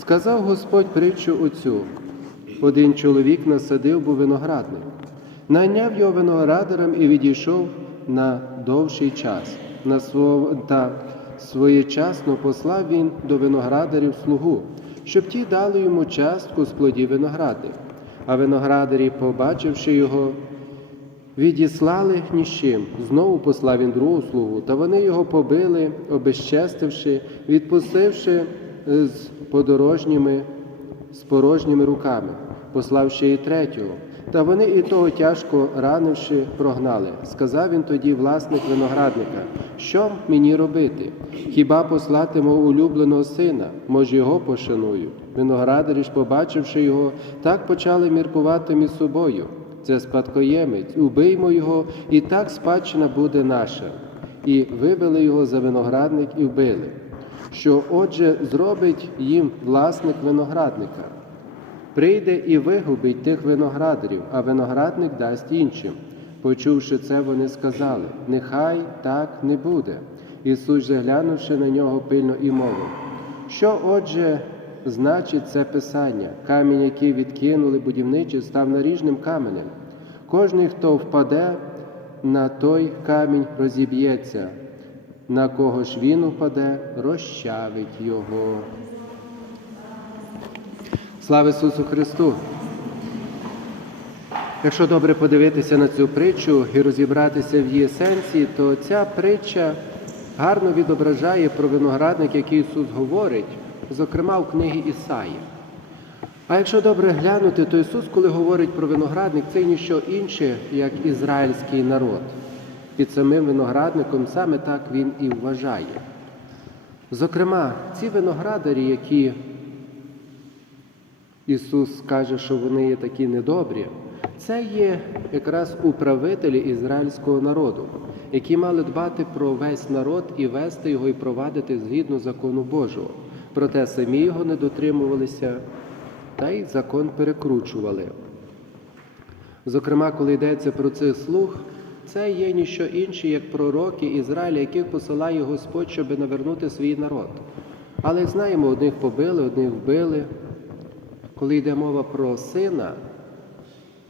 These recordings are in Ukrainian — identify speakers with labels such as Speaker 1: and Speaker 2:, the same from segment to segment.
Speaker 1: Сказав Господь притчу оцю. Один чоловік насадив був виноградник, найняв його виноградарем і відійшов на довший час. На свого, та своєчасно послав він до виноградарів слугу, щоб ті дали йому частку з плодів виноградних. А виноградарі, побачивши його, Відіслали ні. Знову послав він другу слугу, та вони його побили, обезчестивши, відпустивши з подорожніми, з порожніми руками, послав ще і третього. Та вони і того тяжко ранивши, прогнали. Сказав він тоді власник виноградника, що мені робити? Хіба послати мого улюбленого сина, може, його пошаную? Виноградарі ж, побачивши його, так почали міркувати між собою. Це спадкоємець, убиймо його, і так спадщина буде наша. І вивели його за виноградник і вбили. Що отже зробить їм власник виноградника? Прийде і вигубить тих виноградарів, а виноградник дасть іншим. Почувши це, вони сказали: Нехай так не буде. Ісус, же, глянувши на нього пильно і мовив, що отже значить це писання? Камінь, який відкинули будівничі, став наріжним каменем. Кожний, хто впаде на той камінь, розіб'ється, на кого ж він упаде, розчавить його. Слава Ісусу Христу! Якщо добре подивитися на цю притчу і розібратися в її есенції, то ця притча гарно відображає про виноградник, який Ісус говорить, зокрема в книгі Ісаї. А якщо добре глянути, то Ісус, коли говорить про виноградник, це ніщо інше, як ізраїльський народ. Під самим виноградником саме так він і вважає. Зокрема, ці виноградарі, які Ісус каже, що вони є такі недобрі, це є якраз управителі ізраїльського народу, які мали дбати про весь народ і вести його і провадити згідно закону Божого. Проте самі його не дотримувалися та й закон перекручували. Зокрема, коли йдеться про цих слуг, це є ніщо інше, як пророки Ізраїля, яких посилає Господь, щоб навернути свій народ. Але знаємо, одних побили, одних вбили. Коли йде мова про сина,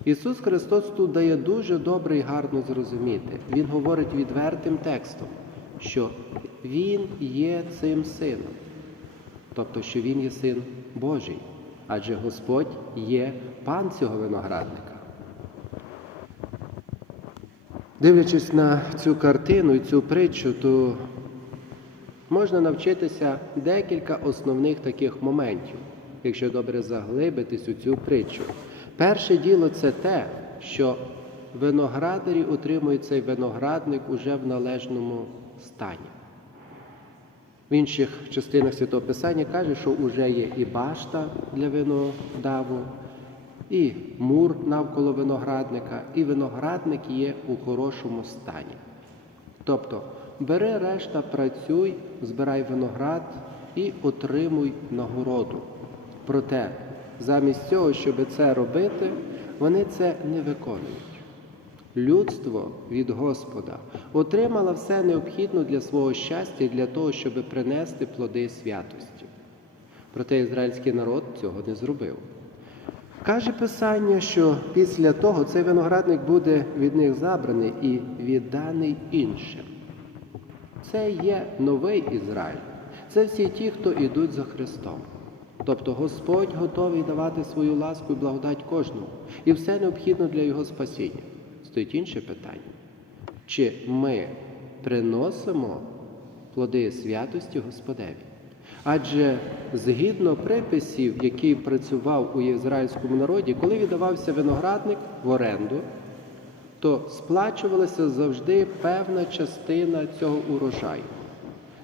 Speaker 1: Ісус Христос тут дає дуже добре і гарно зрозуміти. Він говорить відвертим текстом, що Він є цим сином, тобто, що Він є син Божий, адже Господь є пан цього виноградника. Дивлячись на цю картину і цю притчу, то можна навчитися декілька основних таких моментів, якщо добре заглибитись у цю притчу. Перше діло це те, що виноградарі отримують цей виноградник уже в належному стані. В інших частинах Святого Писання каже, що вже є і башта для винодаву, і мур навколо виноградника, і виноградник є у хорошому стані. Тобто бери решта, працюй, збирай виноград і отримуй нагороду. Проте, замість цього, щоб це робити, вони це не виконують. Людство від Господа отримало все необхідне для свого щастя для того, щоб принести плоди святості. Проте ізраїльський народ цього не зробив. Каже Писання, що після того цей виноградник буде від них забраний і відданий іншим. Це є новий Ізраїль. Це всі ті, хто йдуть за Христом. Тобто Господь готовий давати свою ласку і благодать кожному, і все необхідно для Його спасіння. Стоїть інше питання. Чи ми приносимо плоди святості Господеві? Адже згідно приписів, які працював у ізраїльському народі, коли віддавався виноградник в оренду, то сплачувалася завжди певна частина цього урожаю.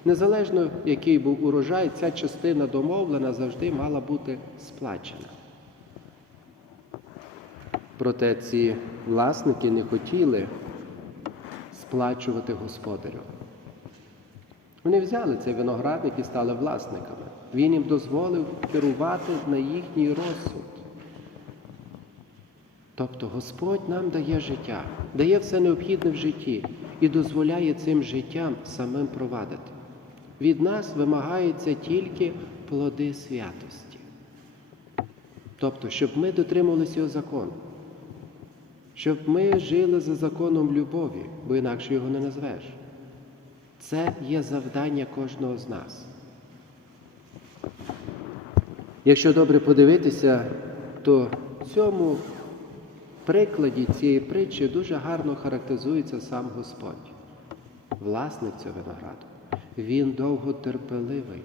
Speaker 1: Незалежно який був урожай, ця частина домовлена завжди мала бути сплачена. Проте ці власники не хотіли сплачувати господарю. Вони взяли цей виноградник і стали власниками. Він їм дозволив керувати на їхній розсуд. Тобто Господь нам дає життя, дає все необхідне в житті і дозволяє цим життям самим провадити. Від нас вимагається тільки плоди святості. Тобто, щоб ми дотримувалися його закону, щоб ми жили за законом любові, бо інакше його не назвеш. Це є завдання кожного з нас. Якщо добре подивитися, то в цьому прикладі цієї притчі дуже гарно характеризується сам Господь, власник цього винограду. Він довготерпеливий.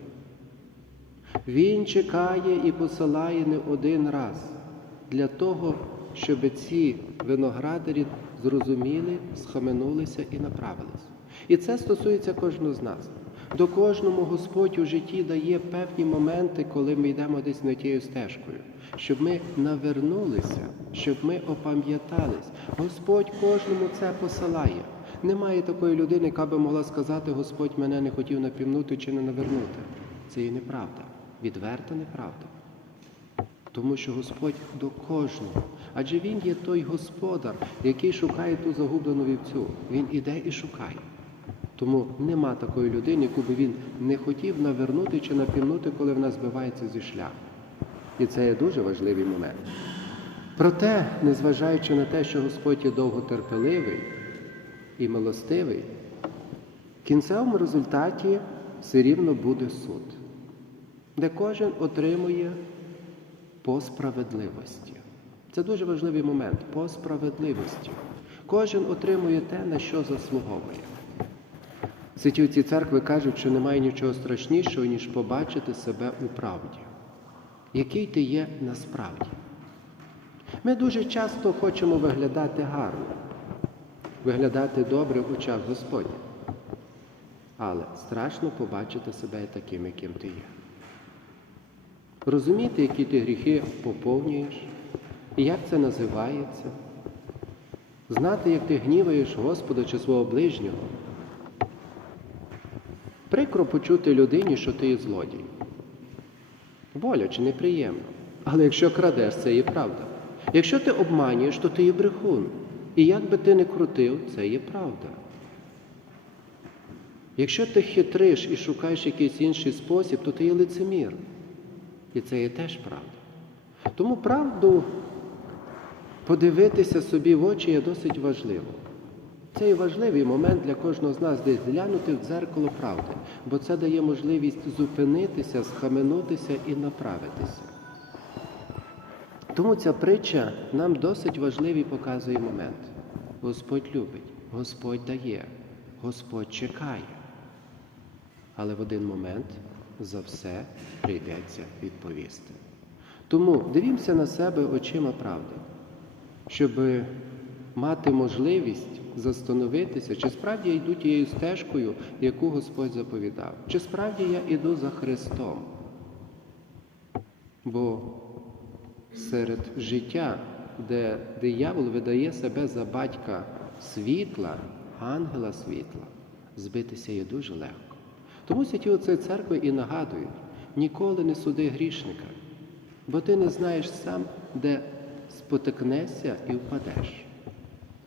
Speaker 1: Він чекає і посилає не один раз для того, щоб ці виноградарі зрозуміли, схаменулися і направились. І це стосується кожного з нас. До кожному Господь у житті дає певні моменти, коли ми йдемо десь не тією стежкою, щоб ми навернулися, щоб ми опам'ятались. Господь кожному це посилає. Немає такої людини, яка би могла сказати, Господь мене не хотів напівнути чи не навернути. Це і неправда, відверта неправда. Тому що Господь до кожного, адже Він є той господар, який шукає ту загублену вівцю. Він іде і шукає. Тому нема такої людини, яку би він не хотів навернути чи напівнути, коли вона збивається зі шляху. І це є дуже важливий момент. Проте, незважаючи на те, що Господь є довготерпеливий і милостивий, в кінцевому результаті все рівно буде суд, де кожен отримує по справедливості. Це дуже важливий момент по справедливості. Кожен отримує те, на що заслуговує. Святі ці церкви кажуть, що немає нічого страшнішого, ніж побачити себе у правді, який ти є насправді. Ми дуже часто хочемо виглядати гарно, виглядати добре в очах Господня. Але страшно побачити себе таким, яким ти є. Розуміти, які ти гріхи поповнюєш, і як це називається, знати, як ти гніваєш Господа чи свого ближнього. Прикро почути людині, що ти є злодій. Боляче, неприємно. Але якщо крадеш, це є правда. Якщо ти обманюєш, то ти є брехун. І як би ти не крутив, це є правда. Якщо ти хитриш і шукаєш якийсь інший спосіб, то ти є лицемір. І це є теж правда. Тому правду подивитися собі в очі є досить важливо. Це і важливий момент для кожного з нас десь глянути в дзеркало правди, бо це дає можливість зупинитися, схаменутися і направитися. Тому ця притча нам досить важливий показує момент. Господь любить, Господь дає, Господь чекає. Але в один момент за все прийдеться відповісти. Тому дивімося на себе очима правди, щоб мати можливість застановитися, чи справді я йду тією стежкою, яку Господь заповідав, чи справді я йду за Христом. Бо серед життя, де диявол видає себе за батька світла, ангела світла, збитися є дуже легко. Тому святі отці церкви і нагадують, ніколи не суди грішника, бо ти не знаєш сам, де спотикнешся і впадеш.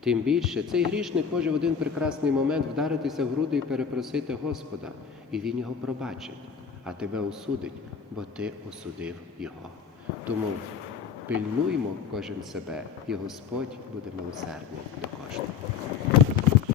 Speaker 1: Тим більше цей грішник може в один прекрасний момент вдаритися в груди і перепросити Господа, і Він його пробачить, а тебе осудить, бо ти осудив його. Тому пильнуймо кожен себе, і Господь буде милосердний до кожного.